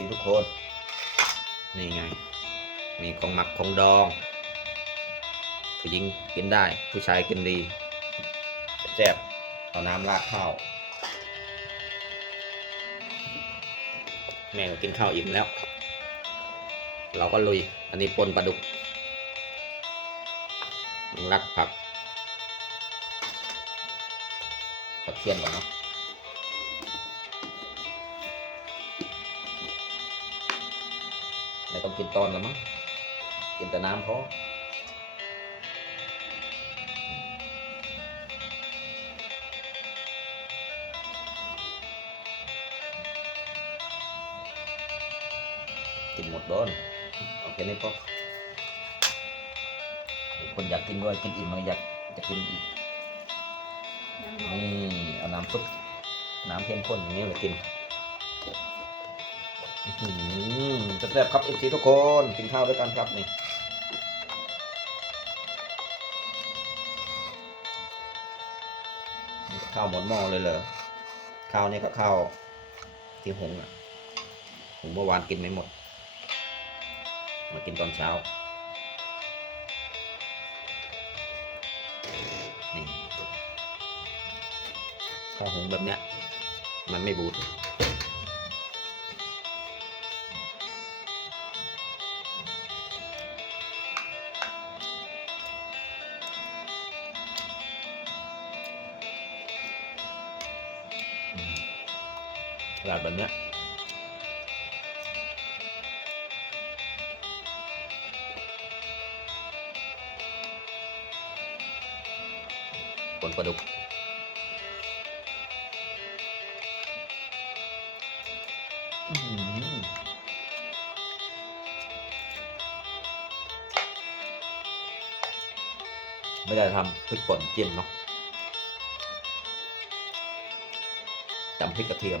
อเอฟซีทุกคน นี่ไง มีของหมักของดองผู้หญิงกินได้ ผู้ชายกินดีแซ่บเอาน้ำราดข้าว แม่ก็กินข้าวอิ่มแล้ว เราก็ลุย อันนี้ปนปลาดุกรักผักผักเทียนก่อนเนาะ กินตอนแล้วมั้งกินแต่น้ำพอกินหมดโดนเอาแค่นี้พอคนอยากกินด้วยกินอิ่มมันอยากจะกินอีกนี่เอาน้ำซุปน้ำเข้มข้นอย่างนี้มากินอื้อหือจะ แซ่บครับเอฟซีทุกคนกินข้าวด้วยกันครับนี่ข้าวหมดหม้อเลยเหรอข้าวนี่ก็ข้าวที่หุงอะหุงเมื่อวานกินไม่หมด มากินตอนเช้า นี่ข้าวหุงแบบเนี้ย มันไม่บูด ราดแบบเนี้ยผลปลาดุกไม่ได้ทำพริกป่นจิ้มเนาะจำพริกกระเทียม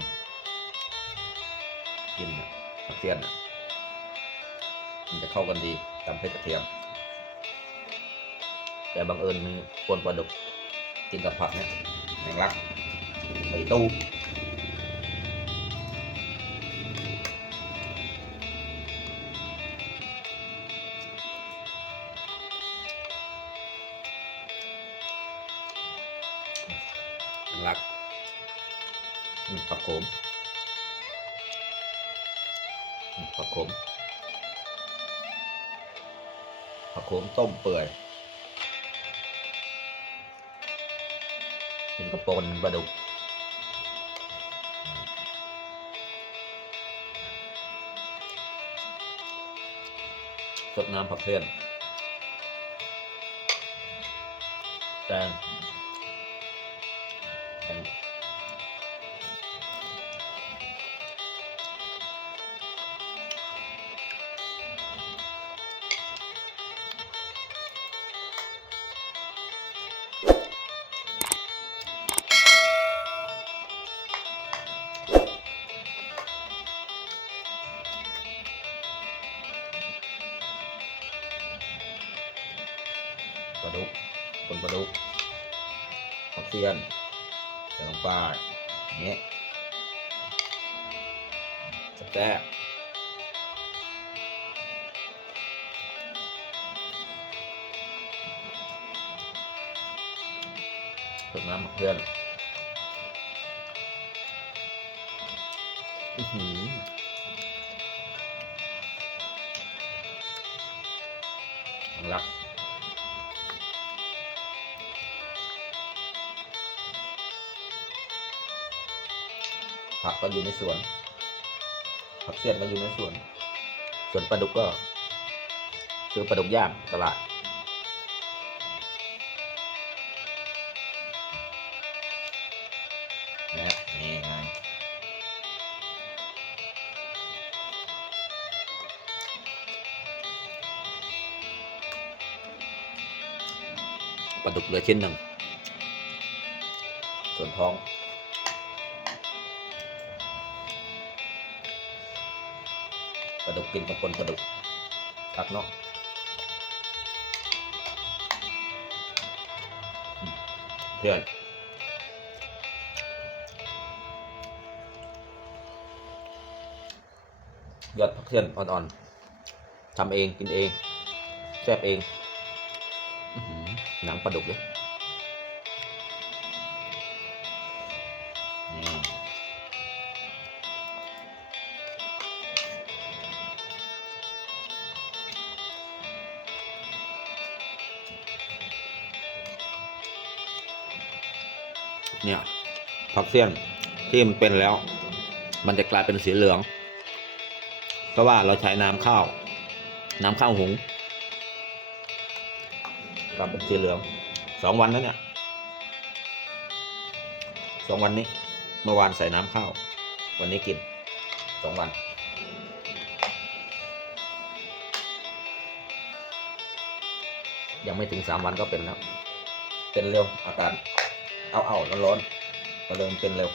กินน่ะกระเทียมน่ะมันจะเข้ากันดีจำพริกกระเทียม แต่บังเอิญมีปนปลาดุกกินกับผักเนี่ยแมงลักใบตู้รักผักโขม ผักโขมผักโขมต้มเปื่อยเป็นกระปนปลาดุกสดน้ำผักเทียนแตง ปลาดุกคนปลาดุกผักเสียนใส่ลงไปอย่างนี้แซ่บๆเพิ่มน้ำมักเพื่อน อื้อหือ ผักก็อยู่ในสวน ผักเสี้ยนก็อยู่ในสวน ส่วนปลาดุกก็ ซื้อปลาดุกย่างตลาด นะนี่ไงปลาดุกเหลือชิ้นหนึ่ง ส่วนท้อง ลาดุกกินกับปนปลาดุกคักเนาะเพื่อนยอดผักเทียนอ่อนๆทำเองกินเองแซ่บเองอื้อหือหนังปลาดุกเลย เนี่ยผักเสี้ยนที่มันเป็นแล้ว มันจะกลายเป็นสีเหลือง เพราะว่าเราใช้น้ำข้าว น้ำข้าวหุงกลายเป็นสีเหลืองสองวันแล้วเนี่ยสองวันนี้ เมื่อวานใส่น้ำข้าว วันนี้กินสองวันยังไม่ถึงสามวันก็เป็นแล้ว เป็นเร็วอาการ เอาเอาร้อนๆก็เริ่มเป็นเร็ว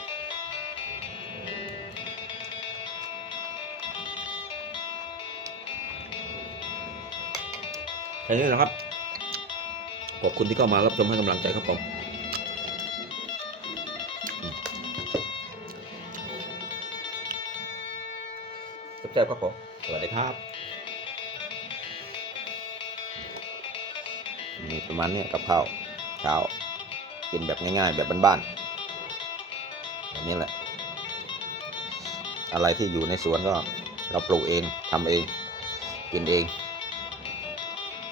แค่นี้นะครับ ขอบคุณที่เข้ามารับชมให้กำลังใจครับผมแซ่บๆครับผม สวัสดีครับ มีประมาณเนี้ยกับข้าวเช้า กินแบบง่ายๆ แบบบ้านๆแบบนี้แหละ อะไรที่อยู่ในสวนก็เราปลูกเองทำเองกินเอง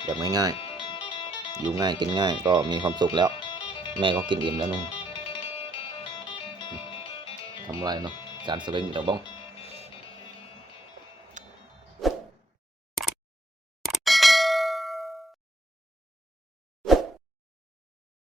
แบบง่ายๆ อยู่ง่ายกินง่ายก็มีความสุขแล้ว แม่ก็กินอิ่มแล้วนู่นทำไรเนาะจานสลิงเดี๋ยวบ้อง